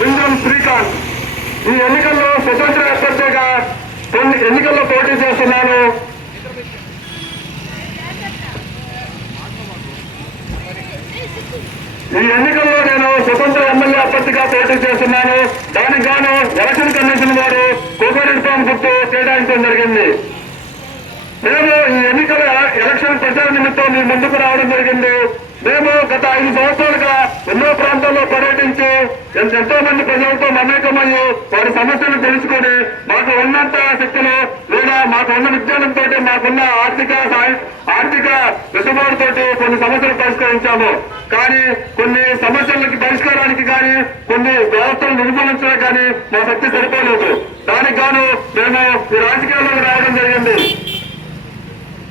బింద్రం శ్రీకాంత్. ఈ ఎన్నికల్లో స్వతంత్ర అభ్యర్థిగా ఎన్నికల్లో పోటీ చేస్తున్నాను. ఈ ఎన్నికల్లో నేను స్వతంత్ర ఎమ్మెల్యే అభ్యర్థిగా పోటీ చేస్తున్నాను. దానికి గాను ఎలక్షన్ కమిషన్ వారు కోవిడ్ ఫామ్ గుర్తు కేటాయించడం జరిగింది. మేము ఈ ఎన్నికల ఎలక్షన్ ప్రచార నిమిత్తం మీ ముందుకు రావడం జరిగింది. మేము గత 5 సంవత్సరాలుగా ఎన్నో ప్రాంతాల్లో పర్యటించి ఎంతో మంది ప్రజలతో మమేకమయ్యి వారి సమస్యలు తెలుసుకొని మాకు ఉన్నంత శక్తిలో లేదా మాకు ఉన్న విజ్ఞానంతో మాకున్న ఆర్థిక వెసులుబాటుతో కొన్ని సమస్యలు పరిష్కరించాము. కానీ కొన్ని సమస్యలకి పరిష్కారానికి కానీ కొన్ని వ్యవస్థలు నిర్మూలించడం కానీ మా శక్తి సరిపోలేదు. దానికి గాను మేము ఈ రాజకీయాల్లోకి రావడం జరిగింది.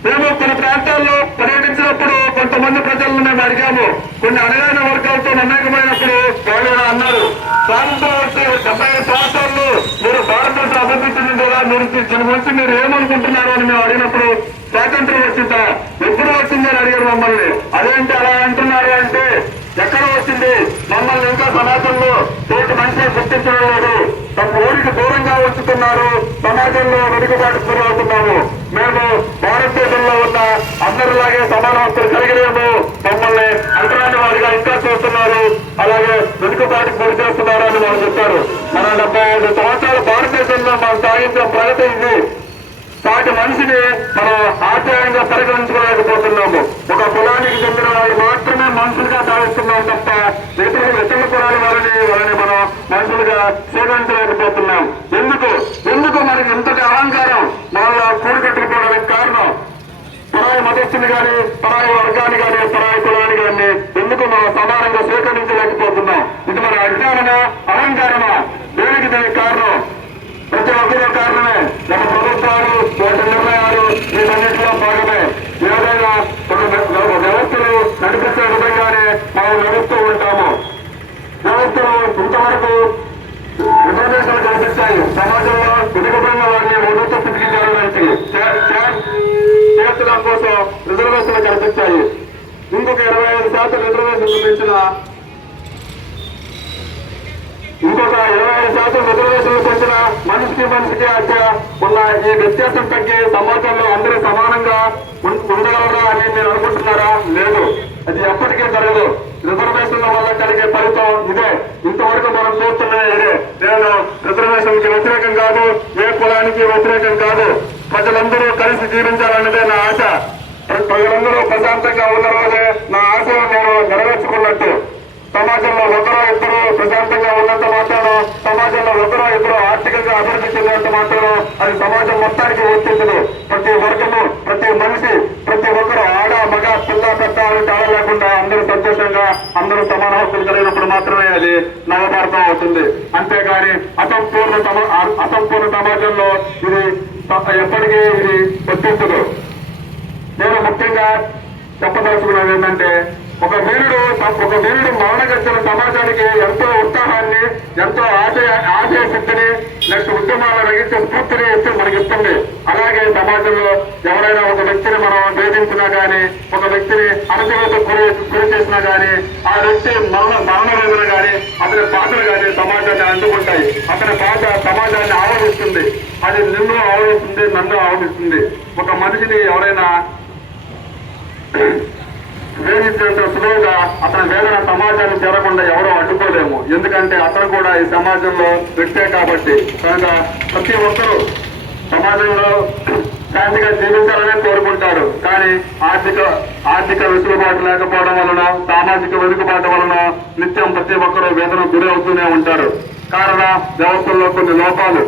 మేము కొన్ని ప్రాంతాల్లో పర్యటించినప్పుడు కొంతమంది ప్రజలను మేము అడిగాము. కొన్ని అడగైన వర్గాలతో మమేకమైనప్పుడు వాళ్ళు అన్నారు, స్వాతంత్రం వచ్చి 75 సంవత్సరాలు మీరు భారతదేశం అభివృద్ధి చెందిందా, మీరు దీని గురించి మీరు ఏమనుకుంటున్నారు అని మేము అడిగినప్పుడు స్వాతంత్రం వచ్చిందా, ఎప్పుడు వచ్చిందని అడిగారు మమ్మల్ని. అదేంటి అలా అంటున్నారు అంటే, ఎక్కడ వచ్చింది, మమ్మల్ని ఇంకా సమాజంలో తోటి మనిషి గుర్తించడం లేదు, తమ ఊరికి దూరంగా ఉంచుతున్నారు, సమాజంలో వెనుకబాటు గురవుతున్నాము. మేము భారతదేశంలో ఉన్న అందరిలాగే సమాన హక్కులు కలిగిలేము, మమ్మల్ని అంతరాని వారిగా ఇంకా చూస్తున్నారు, అలాగే వెనుకబాటుకు గురి చేస్తున్నారు అని వాళ్ళు చెప్పారు. మన 75 సంవత్సరాల భారతదేశంలో మనం సాగించిన ప్రగతి ఇది. సాటి మనిషిని మనం ఆశ్చర్యంగా పరిగణించుకోలేకపోతున్నాము. ఒక కులానికి చెందిన వాళ్ళు మాత్రమే మనుషులుగా భావిస్తున్నాం తప్ప ఇతర కులాల వాళ్ళని మనం మనుషులుగా స్వీకరించలేకపోతున్నాం. ఎందుకు మనకి ఇంతటి అహంకారం వాళ్ళ కూడికట్టుకోవడానికి కారణం? పరాయి మతస్థుని కానీ, పరాయి వర్గాన్ని కానీ, పరాయి కులాన్ని కానీ ఎందుకు మనం సమానంగా స్వీకరించలేకపోతున్నాం? ఇది మన అజ్ఞానమా, అహంకారమా? దీనికి కారణం ప్రతి ఒక్కరూ కారణమే. మన ప్రభుత్వాలు, వాటి నిర్ణయాలు వీటన్నిటిలో భాగమే. ఏదైనా ఒక వ్యవస్థలు నడిపించే విధంగానే మనం నడుస్తూ ఉంటాము. వ్యవస్థలు ఇంతవరకు రిజర్వేషన్లు కనిపించాయి. సమాజంలో వెనుకబడిన వారిని ఉన్నత స్థితికి చేరడానికి చేర్చడం కోసం రిజర్వేషన్లు కనిపించాయి. ఇంకొక 25% రిజర్వేషన్లు పెంచిన మనిషికి మధ్య ఉన్న ఈ వ్యత్యాసం తగ్గి సమాజంలో అందరూ సమానంగా ఉండగలరా అని మీరు అనుకుంటున్నారా? లేదు, అది ఎప్పటికీ జరగదు. రిజర్వేషన్ల వల్ల కలిగే ఫలితం ఇదే. ఇంతవరకు మనం చూస్తున్నది ఇదే. నేను రిజర్వేషన్ కి వ్యతిరేకం కాదు, ఏ కులానికి వ్యతిరేకం కాదు. ప్రజలందరూ కలిసి జీవించాలన్నదే నా ఆశ. ప్రజలందరూ ప్రశాంతంగా ఉన్న రోజే నా ఆశను నేను నెరవేర్చుకున్నట్టు. సమాజంలో ఒకరో ఇద్దరు ప్రశాంతంగా ఉన్నంత మాత్రం, సమాజంలో ఒకరో ఇద్దరు ఆర్థికంగా అభివృద్ధి చెందినంత మాత్రం అది సమాజం మొత్తానికి వర్తించదు. ప్రతి వర్గము, ప్రతి మనిషి, ప్రతి ఒక్కరు ఆడ మగ పిల్ల పెద్ద అని తేడా లేకుండా అందరూ సంతోషంగా అందరూ సమాన హక్కులు కలిగినప్పుడు మాత్రమే అది నవభారతం అవుతుంది. అంతేగాని అసంపూర్ణ సమాజంలో ఇది ఎప్పటికీ ఇది వర్తించదు. నేను ముఖ్యంగా చెప్పదలుచుకున్నది ఏంటంటే, ఒక వీరుడు మరణగచ్చిన సమాజానికి ఎంతో ఉత్సాహాన్ని, ఎంతో ఆశయ శక్తిని, నెక్స్ట్ ఉద్యమాలను రగించే స్ఫూర్తిని మనకి ఇస్తుంది. అలాగే సమాజంలో ఎవరైనా ఒక వ్యక్తిని మనం వేధించినా గానీ, ఒక వ్యక్తిని అణచివేతకు గురి చేసినా గానీ, ఆ వ్యక్తి మరణ వేదన గానీ, అతని బాధలు గానీ సమాజాన్ని అందుకుంటాయి. అతని బాధ సమాజాన్ని ఆవహిస్తుంది. అది నిన్ను ఆవహిస్తుంది, నన్ను ఆవహిస్తుంది. ఒక మనిషిని ఎవరైనా వేధించేంత సులువుగా అతని వేదన సమాజాన్ని చేరకుండా ఎవరో అడ్డుకోలేము. ఎందుకంటే అతను కూడా ఈ సమాజంలో వ్యక్తే కాబట్టి. కనుక ప్రతి ఒక్కరూ సమాజంలో శాంతిగా జీవించాలనే కోరుకుంటారు. కానీ ఆర్థిక వెసులుబాటు లేకపోవడం వలన, సామాజిక వెనుకబాటు వలన నిత్యం ప్రతి ఒక్కరూ వేదన గురి అవుతూనే ఉంటారు. కారణ వ్యవస్థల్లో కొన్ని లోపాలు,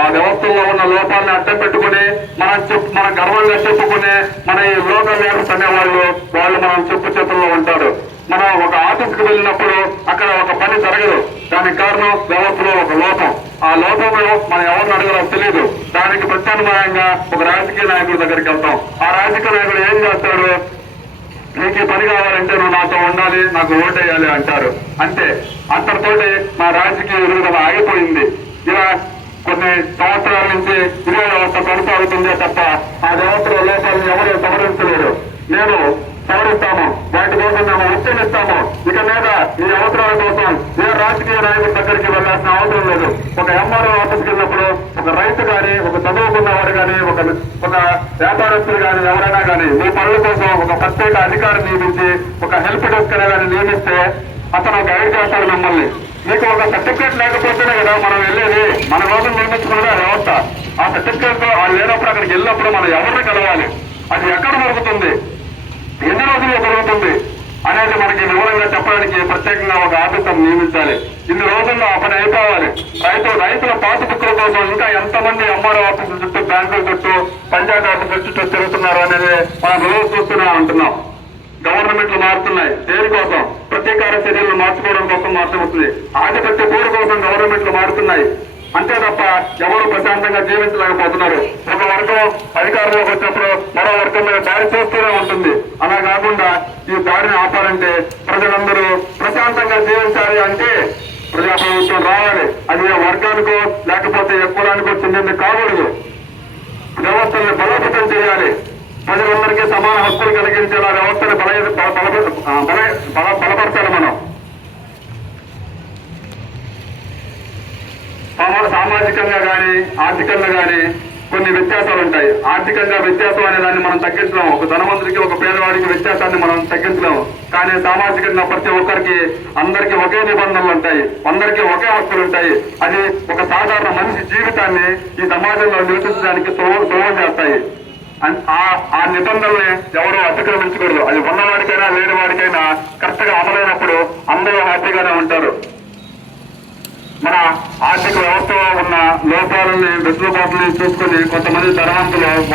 ఆ వ్యవస్థల్లో ఉన్న లోపాలను అడ్డం పెట్టుకుని మన గర్వంగా చెప్పుకునే మన ఈ లోకల్ లీడర్స్ అనేవాళ్ళు మనం చెప్పు చేతుల్లో ఉంటారు. మనం ఒక ఆఫీస్కి వెళ్ళినప్పుడు అక్కడ ఒక పని జరగదు. దానికి కారణం వ్యవస్థలో ఒక లోపం. ఆ లోపంలో మనం ఎవరిని అడగాలో తెలియదు. దానికి ప్రత్యామ్నాయంగా ఒక రాజకీయ నాయకుడి దగ్గరికి వెళ్తాం. ఆ రాజకీయ నాయకుడు ఏం చేస్తాడు? నీకు ఈ పని కావాలంటే నువ్వు నాతో ఉండాలి, నాకు ఓటేయాలి అంటారు. అంతే, అంతటితోటి మా రాజకీయ ఎదుగుదల ఆగిపోయింది. ఇలా కొన్ని సంవత్సరాల నుంచి ఇదే వ్యవస్థ కొనసాగుతుందే తప్ప ఆ వ్యవస్థలో లోపాలను ఎవరు సవరించలేరు. నేను సవరిస్తాము, వాటి కోసం మేము ఉద్యమిస్తాము. ఇక మీద ఈ అవసరాల కోసం ఏ రాజకీయ నాయకుడి దగ్గరికి చేయాల్సిన అవసరం లేదు. ఒక ఎంఆర్ఓ ఆఫీస్కి వెళ్ళినప్పుడు ఒక రైతు కానీ, ఒక చదువుకున్నవాడు కానీ, ఒక వ్యాపారస్తులు కానీ, ఎవరైనా కానీ మీ పనుల కోసం ఒక ప్రత్యేక అధికారిని నియమించి ఒక హెల్ప్ డెస్క్ కానీ నియమిస్తే అతను గైడ్ చేస్తాడు మిమ్మల్ని. మీకు ఒక సర్టిఫికేట్ లేకపోతేనే కదా మనం వెళ్ళేది. మన కోసం నిర్మించుకున్నదే వ్యవస్థ. ఆ సర్టిఫికేట్ వాళ్ళు లేనప్పుడు అక్కడికి వెళ్ళినప్పుడు మనం ఎవరిని కలవాలి, అది ఎక్కడ దొరుకుతుంది, ఎన్ని రోజుల్లో దొరుకుతుంది అనేది మనకి వివరంగా చెప్పడానికి ప్రత్యేకంగా ఒక ఆఫీసర్ నియమించాలి. ఇన్ని రోజుల్లో ఆ పని అయిపోవాలి. రైతుల పాసుబుక్కుల కోసం ఇంకా ఎంతమంది ఎంఆర్ఓ ఆఫీసుల చుట్టూ, బ్యాంకుల చుట్టూ, పంచాయతీ ఆఫీసుల చుట్టూ తిరుగుతున్నారు అనేది మనం రోజు చూస్తూనే ఉంటున్నాం. గవర్నమెంట్లు మారుతున్నాయి. దేనికోసం? ప్రతీకార చర్యలను మార్చుకోవడం కోసం మాత్రమవుతుంది. ఆధిపత్య పోరు కోసం గవర్నమెంట్లు మారుతున్నాయి. అంతే తప్ప ఎవరు ప్రశాంతంగా జీవించలేకపోతున్నారు. ఒక వర్గం అధికారంలోకి వచ్చినప్పుడు మరో వర్గం మీద దాడి చేస్తూనే ఉంటుంది. అలా కాకుండా ఈ దాడిని ఆపాలంటే ప్రజలందరూ ప్రశాంతంగా జీవించాలి అంటే ప్రజాప్రభుత్వం రావాలి. అది ఏ వర్గానికో లేకపోతే ఏ కులానికో చెందింది కాకూడదు. వ్యవస్థల్ని బలోపేతం చేయాలి. ప్రజలందరికీ సమాన హక్కులు కలిగించేలా వ్యవస్థను బలపరచాలి. మనం సామాజికంగా కానీ ఆర్థికంగా కానీ కొన్ని వ్యత్యాసాలు ఉంటాయి. ఆర్థికంగా వ్యత్యాసం అనే దాన్ని మనం తగ్గించలేము. ఒక ధనవంతుడికి ఒక పేదవాడికి వ్యత్యాసాన్ని మనం తగ్గించలేము. కానీ సామాజికంగా ప్రతి ఒక్కరికి అందరికీ ఒకే నిబంధనలు ఉంటాయి, అందరికీ ఒకే హక్కులు ఉంటాయి. అది ఒక సాధారణ మనిషి జీవితాన్ని ఈ సమాజంలో నిలిపించడానికి సులభం చేస్తాయి. ఆ నిబంధనల్ని ఎవరూ అతిక్రమించకూడదు. అది ఉన్నవాడికైనా లేని వాడికైనా కరెక్ట్ గా అమలైనప్పుడు అందరూ హ్యాపీగానే ఉంటారు. మన ఆర్థిక వ్యవస్థలో ఉన్న లోపాలని, వెసులుబాటుని చూసుకుని కొంతమంది ధనవంతులు